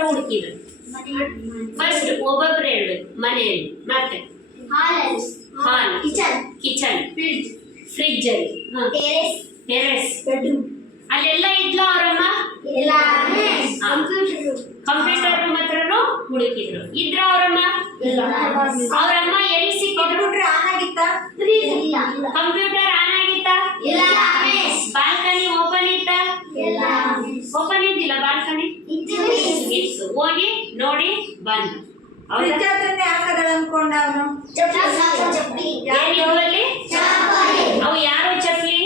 ಅಂತ ಹುಡುಕಿದ್ರು? ಫಸ್ಟ್ ಒಬ್ಬೊಬ್ರು ಹೇಳ್ಬೇಕು. ಮನೆಯಲ್ಲಿ, ಮತ್ತೆ ಹಾಲ್, ಕಿಚನ್, ಫ್ರಿಡ್ಜ್ ಅಲ್ಲಿ, ಟೆರೆಸ್, ಅಲ್ಲೆಲ್ಲ ಇದ್ಲ ಅವರಮ್ಮ? ಕಂಪ್ಯೂಟರ್ ರೂಮ್ ಹತ್ರನು ಹುಡುಕಿದ್ರು. ಇದ್ರ ಅವರಮ್ಮ? ಅವರಮ್ಮ ಎಲ್ಲಿ ಸಿಕ್ಕಿದ್ರು? ಕಂಪ್ಯೂಟರ್ ಆನ್ ಆಗಿತ್ತ? ಬಾಲ್ಕನಿ ಓಪನ್ ಇತ್ತ? ಓಪನ್ ಇದ್ದಿಲ್ಲ ಬಾಲ್ಕನಿ. ಹೋಗಿ ನೋಡಿ ಬಂದು ಅವು ಯಾರು ಚಪ್ಲಿ?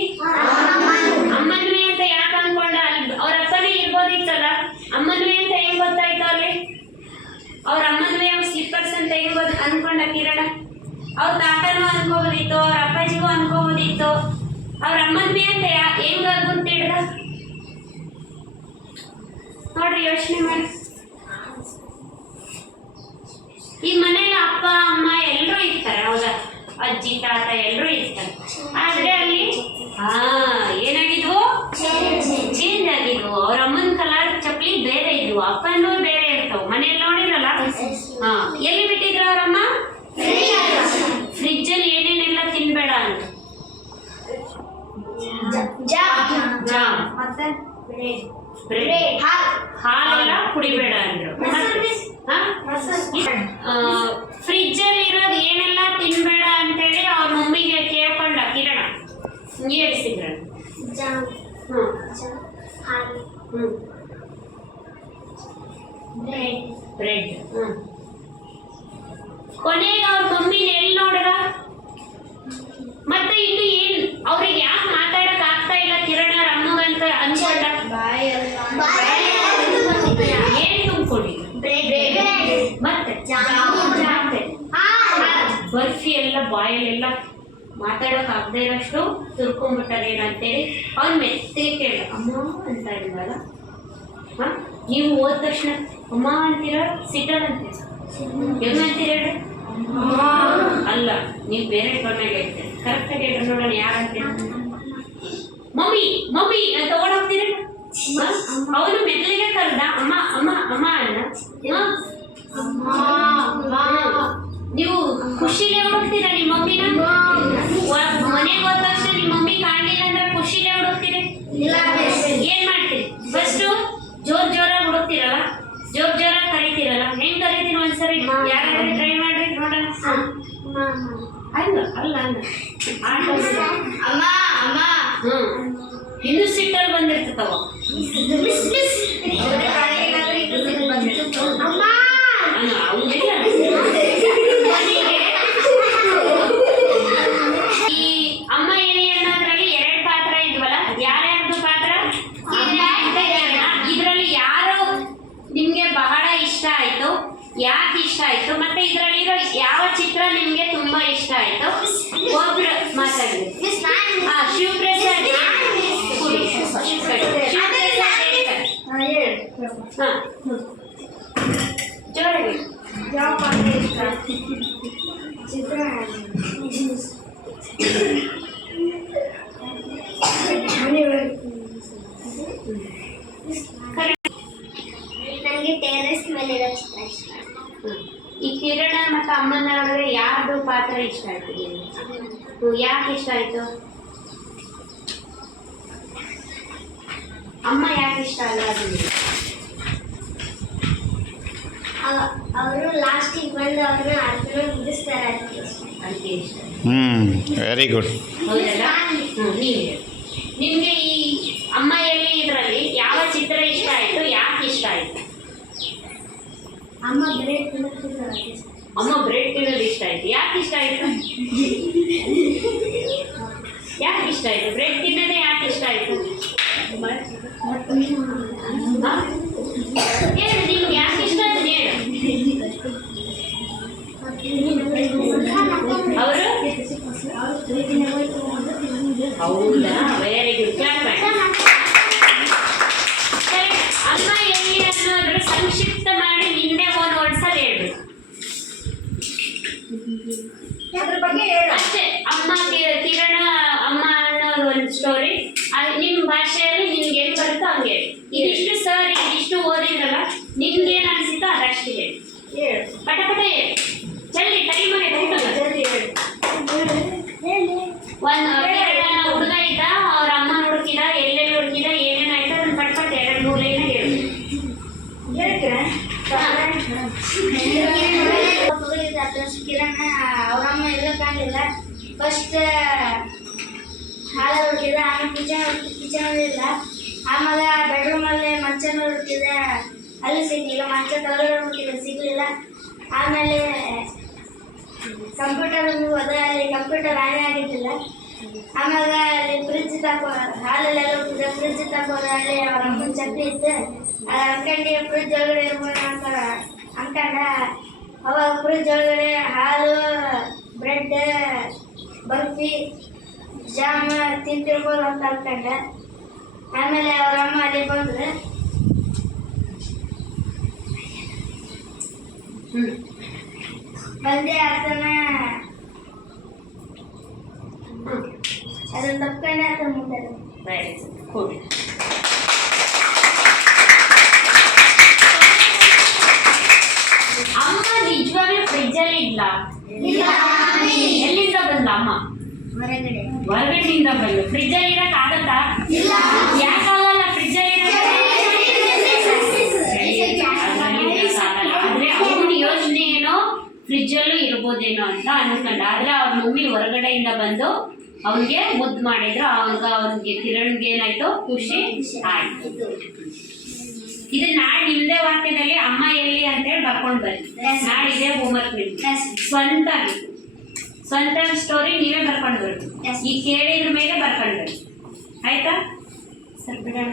ಅಮ್ಮನ್ವೆ ಅಂತ ಯಾಕೆ ಅನ್ಕೊಂಡ? ಅವ್ರ ಅಪ್ಪನೇ ಇರ್ಬೋದಿತ್ತಲ್ಲ. ಅಮ್ಮನ್ವೆ ಅಂತ ಹೆಂಗ್ ಗೊತ್ತಾಯ್ತು ಅಲ್ಲಿ? ಅವ್ರ ಅಮ್ಮನ್ವೆ ಸ್ಲಿಪ್ಪರ್ಸ್ ಅಂತ ಹೆಂಗ್ ಅನ್ಕೊಂಡ ಕಿರಣ? ಅವ್ರ ತಾತನೂ ಅನ್ಕೋಬೋದಿತ್ತು, ಅವ್ರ ಅಪ್ಪಾಜಿಗೂ ಅನ್ಕೋಬೋದಿತ್ತು. ಅವ್ರ ಅಮ್ಮನ್ವೆ ಅಂತ ಹೆಂಗ ಗುಂತಿಡ್ದ ನೋಡ್ರಿ, ಯೋಚನೆ ಮಾಡಿ. ಈ ಮನೇಲಿ ಅಪ್ಪ ಅಮ್ಮ ಎಲ್ಲರೂ ಇರ್ತಾರೆ, ಹೌದಾ? ಅಜ್ಜಿ ತಾತ ಎಲ್ಲರೂ ಇರ್ತಾರೆ. ಆದ್ರೆ ಅಲ್ಲಿ ಏನಾಗಿದ್ವು? ಚೇಂಜ್ ಆಗಿದ್ವು. ಅವ್ರ ಅಮ್ಮನ ಕಲರ್ ಚಪ್ಪಲಿ ಬೇರೆ ಇದ್ವು, ಅಪ್ಪನೂ ಬೇರೆ ಇರ್ತಾವ. ಮನೇಲಿ ನೋಡಿರಲ್ಲ? ಎಲ್ಲಿ ಬಿಟ್ಟಿದ್ರು ಅವರಮ್ಮ? ಫ್ರಿಡ್ಜ್ ಅಲ್ಲಿ ಏನೇನೆಲ್ಲ ತಿನ್ಬೇಡ ಅಂತ. ಜಾಮ್, ಮತ್ತೆ ಹಾಲೆಲ್ಲ ಕುಡಿಬೇಡ ಅಂದ್ರು. ಫ್ರಿಡ್ಜ್ ಅಲ್ಲಿ ಇರೋದು ಏನೆಲ್ಲ ತಿನ್ಬೇಡ ಅಂತೇಳಿ ಅವ್ರ ಮಮ್ಮಿಗೆ ಕೇಳ್ಕೊಂಡ ಕಿರಣ. ಹೇಳ್ಸಿದ್ರ ಬ್ರೆಡ್. ಕೊನೆಗೆ ಅವ್ರ ಮಮ್ಮಿನ ಎಲ್ಲಿ ನೋಡ್ರ? ಮತ್ತೆ ಇನ್ನು ಏನ್ ಅವ್ರಿಗೆ ಯಾಕೆ ಮಾತಾಡಕ್ ಆಗ್ತಾ ಇಲ್ಲ ಕಿರಣರ ಅಮ್ಮಗಂತ ಅನ್ಕೊಂಡ? ಏನ್ ತುಂಬಿಕೊಂಡಿದ್ರು? ಮತ್ತೆ ಬರ್ಫಿ ಎಲ್ಲ ಬಾಯಲ್ಲೆಲ್ಲ ಮಾತಾಡಕ್ ಆಗದೆ ಇರೋಷ್ಟು ತುರ್ಕೊಂಡ್ಬಿಟ್ಟಾರೆ ಏನಂತೇಳಿ ಅವ್ನ್ ಮೆತ್ತಿಗೆ ಕೇಳ. ಅಮ್ಮ ಅಂತ ಇಲ್ವಲ್ಲ, ನೀವು ಹೋದ ತಕ್ಷಣ ಅಮ್ಮ ಅಂತೀರ, ಸಿಟ್ಟಲ್ ಅಂತೀರ? ಹೆಂಗಂತೀರ ಹೇಳಿ? ಅಲ್ಲ, ನೀವು ಬೇರೆ ಟೋನಾಗ ಹೇಳ್ತೀರಿ. ಕರೆಕ್ಟಾಗಿ ಹೇಳ್ರಿ ನೋಡೋಣ, ಯಾರಂತೀರ? ಮಮ್ಮಿ ಮಮ್ಮಿ ಅಂತ ಓಡೋಗ್ತೀರ. ಅವನು ಮೆತ್ತಲಿಗೆ ಕರೆದ ಅಮ್ಮ ಅಮ್ಮ ಅಮ್ಮ ಅನ್ನ. ನೀವು ಖುಷಿಲೇ ಹುಡುಕ್ತೀರ ನಿಮ್ಮ ಮಮ್ಮಿನ? ಮನೆಗೆ ಹೋದ ತಕ್ಷಣ ನಿಮ್ಮ ಮಮ್ಮಿ ಕಾಣಲಿಲ್ಲ ಅಂದ್ರೆ ಖುಷಿಲೇ ಹುಡುಕ್ತೀರಿ? ಏನ್ ಮಾಡ್ತೀರಿ? ಫಸ್ಟ್ ಜೋರಾಗಿ ಹುಡುಕ್ತಿರಲ್ಲ, ಜೋರಾಗಿ ಕರಿತೀರಲ್ಲ. ಹೆಂಗ್ ಕರಿತೀರಿ ಒಂದ್ಸರಿ ಯಾರಾದ್ರೂ ಟ್ರೈ ಮಾಡ್ರಿ ನೋಡೋಣ. ಅಲ್ಲ ಅಲ್ಲ ಅಲ್ಲ, ಅಮ್ಮ ಅಮ್ಮ. ಇನ್ನು ಸಿಟ್ಟಲ್ಲಿ ಬಂದಿರ್ತವ. ಈ ಅಮ್ಮ ಎಲ್ಲಿ ಅನ್ನೋದ್ರಲ್ಲಿ 2 ಪಾತ್ರ ಇದ್ವಲ್ಲ, ಯಾರ್ಯಾರ್ದು ಪಾತ್ರ? ಇದ್ರಲ್ಲಿ ಯಾರು ನಿಮ್ಗೆ ಬಹಳ ಇಷ್ಟ ಆಯ್ತು, ಯಾಕೆ ಇಷ್ಟ ಆಯ್ತು, ಮತ್ತೆ ಇದ್ರಲ್ಲಿರೋ ಯಾವ ಚಿತ್ರ ನಿಮ್ಗೆ ತುಂಬಾ ಇಷ್ಟ ಆಯ್ತು? ಒಬ್ರು ಮಾತಾಡಿ. ಶಿವಪ್ರಸಾದ್ ಜೋರಾಗಿ. ಯಾವ ಪಾತ್ರ ಇಷ್ಟ? ಚಿತ್ರ. ನನಗೆ ಟೆರೆಸ್ ಮೇಲೆ ಚಿತ್ರ ಇಷ್ಟ. ಈ ಕಿರಣ ಮತ್ತು ಅಮ್ಮನವ್ರಿಗೆ ಯಾರ್ದು ಪಾತ್ರ ಇಷ್ಟ ಆಯ್ತು? ಯಾಕೆ ಇಷ್ಟ ಆಯ್ತು? ಅಮ್ಮ ಯಾಕೆ ಇಷ್ಟ ಅಲ್ಲ? ಅವರು ಲಾಸ್ಟಿಗೆ ಬಂದು ಅವ್ರನ್ನ ಅರ್ಜುನ ಬಿಡಿಸ್ತಾರೆ, ಅದಕ್ಕೆ ಇಷ್ಟ. Very good. ಹೌದಲ್ಲ? ನಿಮ್ಗೆ ಈ ಅಮ್ಮ ಎಲ್ಲಿ ಇದರಲ್ಲಿ ಯಾವ ಚಿತ್ರ ಇಷ್ಟ ಆಯ್ತು, ಯಾಕೆ ಇಷ್ಟ ಆಯ್ತು? ಅಮ್ಮ ಬ್ರೆಡ್ ತಿನ್ನೋದು ಇಷ್ಟ ಆಯ್ತು. ಯಾಕೆ ಇಷ್ಟ ಆಯ್ತು? ಯಾಕೆ ಇಷ್ಟ ಆಯ್ತು? ಬ್ರೆಡ್ ತಿನ್ನೋದೇ ಯಾಕೆ ಇಷ್ಟ ಆಯ್ತು? ಹೇಳು, ನಿಮ್ಗೆ ಯಾಕೆ ಇಷ್ಟ ಆಯ್ತು ಹೇಳು. ಅವರು ಹೌದಾ? Very good. ಅಮ್ಮ ಎಲ್ಲಿ ಅನ್ನೋದ್ರ ಸಂಕ್ಷಿಪ್ತ ಮಾಡಿ ನಿನ್ನೆ ಒಂದು ವರ್ಡ್ಸಲ್ಲಿ ಹೇಳ್ಬೇಕು ಅಷ್ಟೇ. ಅಮ್ಮ ಕಿರಣ ಅಮ್ಮ ಅನ್ನೋದು ಒಂದು ಸ್ಟೋರಿ, ನಿಮ್ಮ ಭಾಷೆಯಲ್ಲಿ ನಿಮ್ಗೆ ಏನು ಬರುತ್ತೋ ಹಂಗೆ. ಇದಿಷ್ಟು ಸರ್ ಇದಿಷ್ಟು ಓದಿದ್ರಲ್ಲ, ನಿಮ್ಗೆ ಕಿರಣ ಅವರಮ್ಮ ಎಲ್ಲ ಕಾಣಲಿಲ್ಲ. ಫಸ್ಟ್ ಹಾಲು ಹುಡುಕಿದ, ಆಮೇಲೆ ಕಿಚನ್ ಇಲ್ಲ, ಆಮೇಲೆ ಬೆಡ್ರೂಮಲ್ಲಿ ಮಂಚ ಹುಡುಕಿದೆ, ಅಲ್ಲಿ ಸಿಗಲಿಲ್ಲ. ಮಂಚ ಕೆಳಗಡೆ ಹುಡುಕಿದೆ, ಸಿಗಲಿಲ್ಲ. ಆಮೇಲೆ ಕಂಪ್ಯೂಟರ್ ಹೋದ, ಅಲ್ಲಿ ಕಂಪ್ಯೂಟರ್ ಆನೇ ಆಗಿದ್ದಿಲ್ಲ. ಆಮೇಲೆ ಅಲ್ಲಿ ಫ್ರಿಜ್ ತಗೋ, ಹಾಲೆಲ್ಲ ಹುಡುಕಿದೆ, ಫ್ರಿಜ್ ತಗೋದ, ಅಲ್ಲಿ ಅವ್ರ ಅಮ್ಮನ ಚಪ್ಪಲಿ ಇತ್ತು, ಅನ್ಕಂಡು ಫ್ರಿಜ್ ಒಳಗಡೆ ಇರ್ಬೋದು ಅಂತ ಅನ್ಕಂಡ. ಅವಾಗ ಫ್ರಿಜ್ ಒಳಗಡೆ ಹಾಲು, ಬ್ರೆಡ್, ಬರ್ಫಿ, ಜಾಮ್ ತಿಂತಿರ್ಬೋದು ಅಂತ ಅನ್ಕಂಡ. ಆಮೇಲೆ ಅವ್ರ ಅಮ್ಮ ಅಲ್ಲಿ ಬಂದ್ರೆ ಬಂದೆ ಆತನ ಅದನ್ನ ತಪ್ಕೊಂಡೆ ಆತನ ಮುಂದೆ. ಕೊಡಿ. ಅಮ್ಮ ನಿಜವಾಗ್ಲೂ ಫ್ರಿಜ್ ಅಲ್ಲಿ ಇಲ್ಲ. ಎಲ್ಲಿಂದ ಬಂದ ಅಮ್ಮ? ಹೊರಗಡೆಯಿಂದ ಬಂದು. ಫ್ರಿಜ್ ಅಲ್ಲಿ ಇರಕ್ ಆಗತ್ತಾ? ಯಾಕಾಗಲ್ಲ ಫ್ರಿಜ್ ಅಲ್ಲಿ ಆದ್ರೆ ಅವನ ಯೋಚನೆ ಏನೋ ಫ್ರಿಜ್ ಅಲ್ಲೂ ಇರ್ಬೋದೇನೋ ಅಂತ ಅನ್ಕೊಂಡ. ಆದ್ರೆ ಅವ್ರ ಮಮ್ಮಿ ಹೊರಗಡೆಯಿಂದ ಬಂದು ಅವನ್ಗೆ ಮುದ್ದು ಮಾಡಿದ್ರು. ಅವಾಗ ಅವನ್ಗೆ ಕಿರಣ್ಗೆ ಏನಾಯ್ತು? ಖುಷಿ ಆಯ್ತು. ಇದು ನಾಳೆ ನಿಮ್ದೇ ವಾಕ್ಯದಲ್ಲಿ ಅಮ್ಮ ಎಲ್ಲಿ ಅಂತ ಹೇಳಿ ಬರ್ಕೊಂಡು ಬನ್ನಿ. ನಾಳಿದೆ ಹೋಮ್ವರ್ಕ್ ಸ್ವಂತ ಸ್ಟೋರಿ ನೀವೇ ಬರ್ಕೊಂಡು ಬನ್ನಿ. ಈ ಕೇಳಿದ್ರ ಮೇಲೆ ಬರ್ಕೊಂಡು ಬನ್ನಿ. ಆಯ್ತಾ? ಸರ್ ಬಿಡೋಣ.